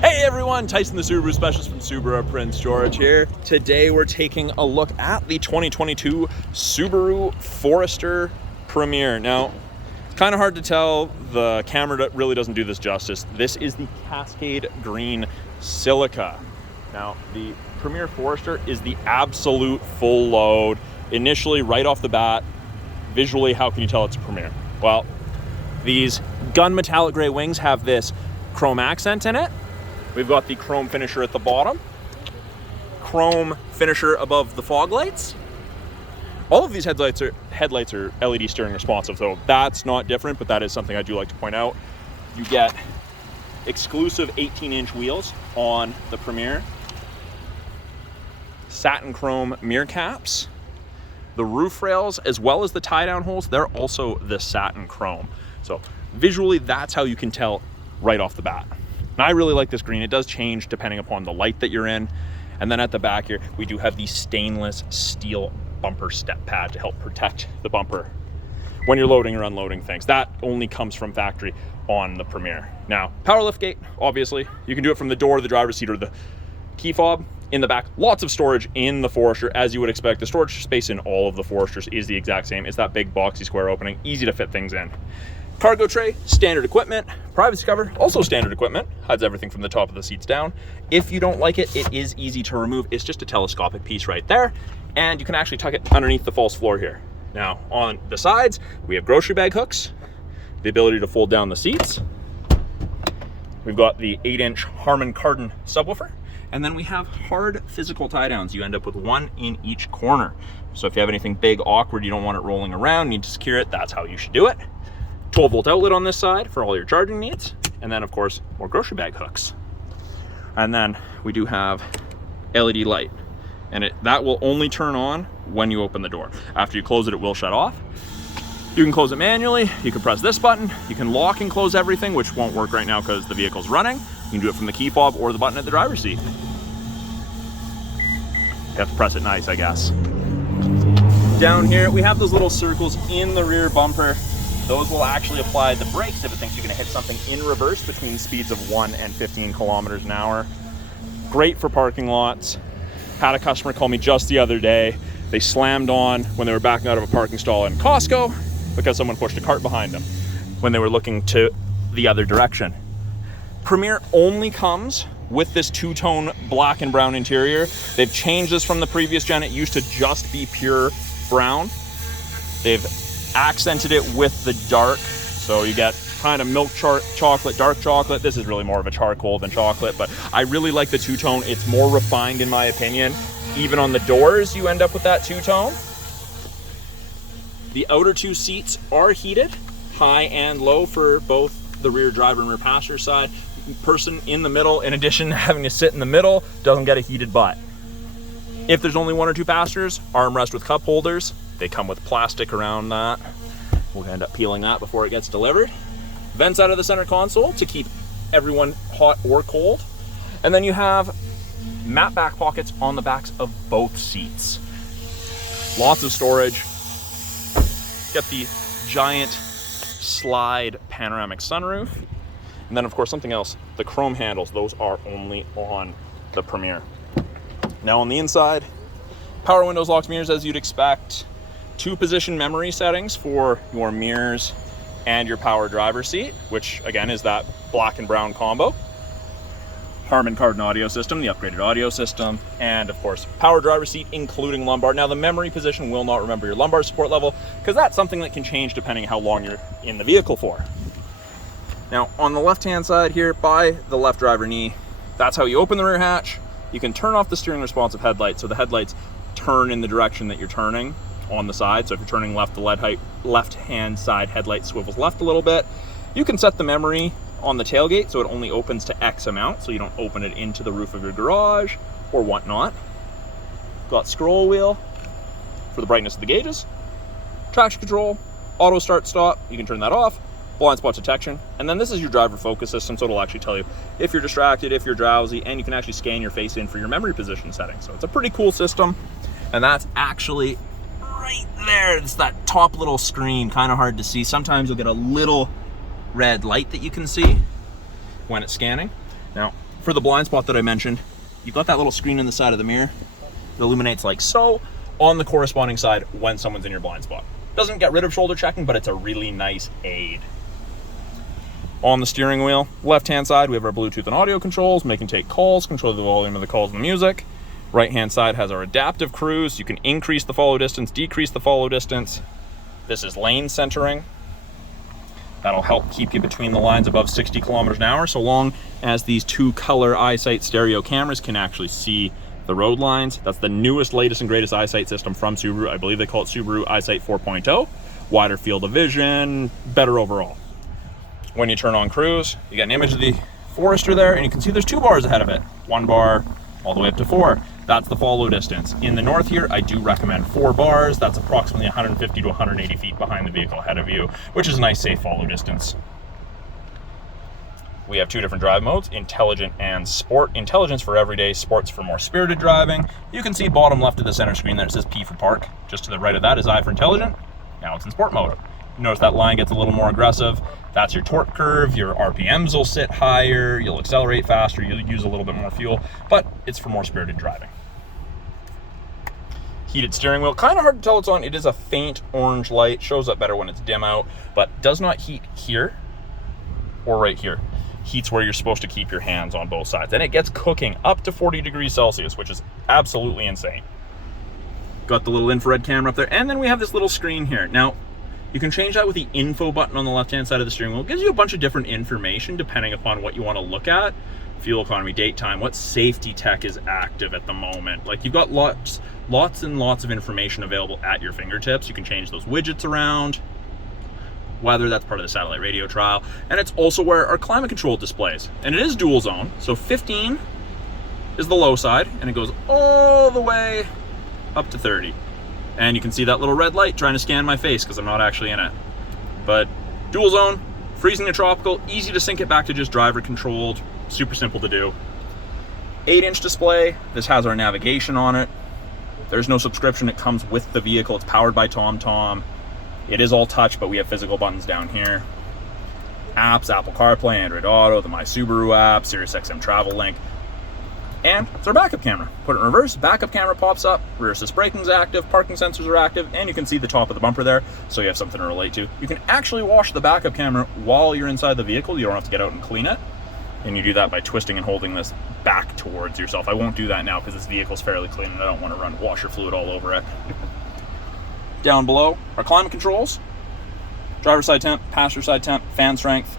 Hey everyone, Tyson the Subaru Specialist from Subaru Prince George here. Today we're taking a look at the 2022 Subaru Forester Premier. Now, it's kind of hard to tell. The camera really doesn't do this justice. This is the Cascade Green Silica. Now, the Premier Forester is the absolute full load. Initially, right off the bat, visually, how can you tell it's a Premier? Well, these gun metallic gray wings have this chrome accent in it. We've got the chrome finisher at the bottom, chrome finisher above the fog lights. All of these headlights are LED steering responsive, so that's not different, but that is something I do like to point out. You get exclusive 18-inch wheels on the Premier, satin chrome mirror caps, the roof rails, as well as the tie-down holes, they're also the satin chrome. So visually, that's how you can tell right off the bat. And I really like this green. It does change depending upon the light that you're in. And then at the back here, we do have the stainless steel bumper step pad to help protect the bumper when you're loading or unloading things. That only comes from factory on the Premier. Now, power liftgate, obviously. You can do it from the door, the driver's seat, or the key fob. In the back, lots of storage in the Forester, as you would expect. The storage space in all of the Foresters is the exact same. It's that big boxy square opening, easy to fit things in. Cargo tray, standard equipment. Privacy cover, also standard equipment. Hides everything from the top of the seats down. If you don't like it, it is easy to remove. It's just a telescopic piece right there. And you can actually tuck it underneath the false floor here. Now, on the sides, we have grocery bag hooks, the ability to fold down the seats. We've got the 8-inch Harman Kardon subwoofer. And then we have hard physical tie downs. You end up with one in each corner. So if you have anything big, awkward, you don't want it rolling around, need to secure it, that's how you should do it. 12-volt outlet on this side for all your charging needs. And then, of course, more grocery bag hooks. And then we do have LED light. And that will only turn on when you open the door. After you close it, it will shut off. You can close it manually. You can press this button. You can lock and close everything, which won't work right now because the vehicle's running. You can do it from the key fob or the button at the driver's seat. You have to press it nice, I guess. Down here, we have those little circles in the rear bumper. Those will actually apply the brakes if it thinks you're gonna hit something in reverse between speeds of 1 and 15 kilometers an hour. Great for parking lots. Had a customer call me just the other day. They slammed on when they were backing out of a parking stall in Costco because someone pushed a cart behind them when they were looking to the other direction. Premier only comes with this two-tone black and brown interior. They've changed this from the previous gen. It used to just be pure brown. They've accented it with the dark, so you get kind of milk chocolate, dark chocolate. This is really more of a charcoal than chocolate, but I really like the two-tone. It's more refined in my opinion. Even on the doors, you end up with that two-tone. The outer two seats are heated, high and low for both the rear driver and rear passenger side. Person in the middle, in addition to having to sit in the middle, doesn't get a heated butt. If there's only 1 or 2 passengers, armrest with cup holders. They come with plastic around that. We'll end up peeling that before it gets delivered. Vents out of the center console to keep everyone hot or cold. And then you have matte back pockets on the backs of both seats. Lots of storage. Got the giant slide panoramic sunroof. And then, of course, something else, the chrome handles, those are only on the Premier. Now on the inside, power windows, locks, mirrors, as you'd expect. 2-position memory settings for your mirrors and your power driver's seat, which again is that black and brown combo. Harman Kardon audio system, the upgraded audio system, and of course, power driver's seat, including lumbar. Now the memory position will not remember your lumbar support level because that's something that can change depending how long you're in the vehicle for. Now, on the left-hand side here, by the left driver knee, that's how you open the rear hatch. You can turn off the steering responsive headlights, so the headlights turn in the direction that you're turning on the side. So if you're turning left, the left-hand side headlight swivels left a little bit. You can set the memory on the tailgate, so it only opens to X amount, so you don't open it into the roof of your garage or whatnot. Got scroll wheel for the brightness of the gauges. Traction control, auto start stop, you can turn that off. Blind spot detection, and then this is your driver focus system, so it'll actually tell you if you're distracted, if you're drowsy, and you can actually scan your face in for your memory position settings. So it's a pretty cool system, and that's actually right there. It's that top little screen, kind of hard to see. Sometimes you'll get a little red light that you can see when it's scanning. Now, For the blind spot that I mentioned, you've got that little screen in the side of the mirror. It illuminates like so on the corresponding side when someone's in your blind spot. Doesn't get rid of shoulder checking, but it's a really nice aid. On the steering wheel, left-hand side, we have our Bluetooth and audio controls, make and take calls, control the volume of the calls and the music. Right-hand side has our adaptive cruise. You can increase the follow distance, decrease the follow distance. This is lane centering. That'll help keep you between the lines above 60 kilometers an hour, so long as these two color Eyesight stereo cameras can actually see the road lines. That's the newest, latest, and greatest Eyesight system from Subaru. I believe they call it Subaru Eyesight 4.0. Wider field of vision, better overall. When you turn on cruise, you get an image of the Forester there, and you can see there's 2 bars ahead of it. 1 bar all the way up to 4. That's the follow distance. In the north here, I do recommend 4 bars. That's approximately 150 to 180 feet behind the vehicle ahead of you, which is a nice, safe follow distance. We have 2 different drive modes, Intelligent and Sport. Intelligence for everyday, Sport's for more spirited driving. You can see bottom left of the center screen there, it says P for Park. Just to the right of that is I for Intelligent. Now it's in Sport mode. You notice that line gets a little more aggressive. That's your torque curve. Your RPMs will sit higher. You'll accelerate faster. You'll use a little bit more fuel, but it's for more spirited driving. Heated steering wheel, kind of hard to tell it's on. It is a faint orange light, shows up better when it's dim out, but does not heat here or right here. Heats where you're supposed to keep your hands on both sides, and it gets cooking up to 40 degrees Celsius, which is absolutely insane. Got the little infrared camera up there, and then we have this little screen here. Now, you can change that with the info button on the left-hand side of the steering wheel. It gives you a bunch of different information depending upon what you want to look at. Fuel economy, date time, what safety tech is active at the moment. Like, you've got lots and lots of information available at your fingertips. You can change those widgets around. Weather, that's part of the satellite radio trial. And it's also where our climate control displays. And it is dual zone. So 15 is the low side, and it goes all the way up to 30. And you can see that little red light trying to scan my face because I'm not actually in it. But dual zone, freezing to tropical, easy to sync it back to just driver controlled, super simple to do. 8-inch display, this has our navigation on it. There's no subscription, it comes with the vehicle. It's powered by TomTom. It is all touch, but we have physical buttons down here. Apps, Apple CarPlay, Android Auto, the My Subaru app, SiriusXM Travel Link. And it's our backup camera. Put it in reverse, backup camera pops up, rear assist braking's active, parking sensors are active, and you can see the top of the bumper there, so you have something to relate to. You can actually wash the backup camera while you're inside the vehicle. You don't have to get out and clean it. And you do that by twisting and holding this back towards yourself. I won't do that now because this vehicle's fairly clean and I don't want to run washer fluid all over it. Down below, our climate controls. Driver side temp, passenger side temp, fan strength,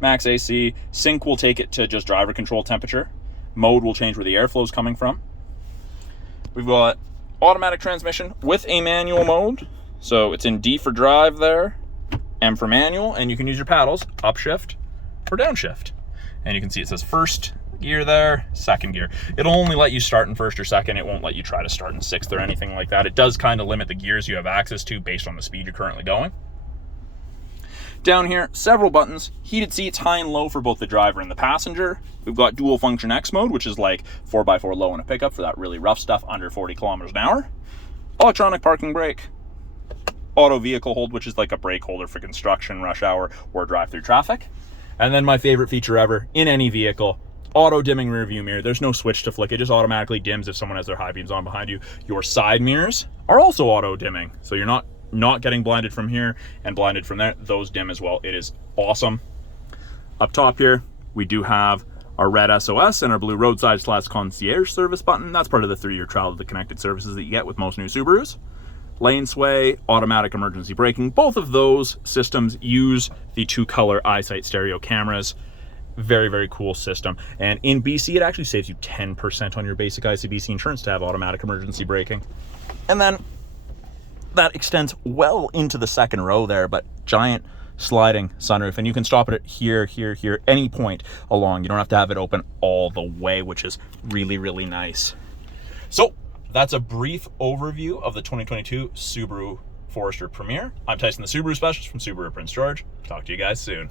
max AC. Sync will take it to just driver control temperature. Mode will change where the airflow is coming from. We've got automatic transmission with a manual mode. So it's in D for drive there, M for manual, and you can use your paddles, upshift or downshift. And you can see it says first gear there, second gear. It'll only let you start in first or second. It won't let you try to start in sixth or anything like that. It does kind of limit the gears you have access to based on the speed you're currently going. Down here, several buttons, heated seats high and low for both the driver and the passenger. We've got dual function X mode, which is like 4x4 low in a pickup for that really rough stuff under 40 kilometers an hour. Electronic parking brake, auto vehicle hold, which is like a brake holder for construction, rush hour, or drive-through traffic. And then my favorite feature ever in any vehicle, auto dimming rear view mirror. There's no switch to flick, it just automatically dims if someone has their high beams on behind you. Your side mirrors are also auto dimming, so you're not getting blinded from here and blinded from there. Those dim as well. It is awesome. Up top here, we do have our red SOS and our blue roadside / concierge service button. That's part of the 3-year trial of the connected services that you get with most new Subarus. Lane sway, automatic emergency braking. Both of those systems use the 2-color Eyesight stereo cameras. Very, very cool system. And in BC, it actually saves you 10% on your basic ICBC insurance to have automatic emergency braking. And then that extends well into the second row there, but giant sliding sunroof, and you can stop it at here, any point along. You don't have to have it open all the way, which is really, really nice. So that's a brief overview of the 2022 Subaru Forester Premier. I'm Tyson, the Subaru specialist from Subaru Prince George. Talk to you guys soon.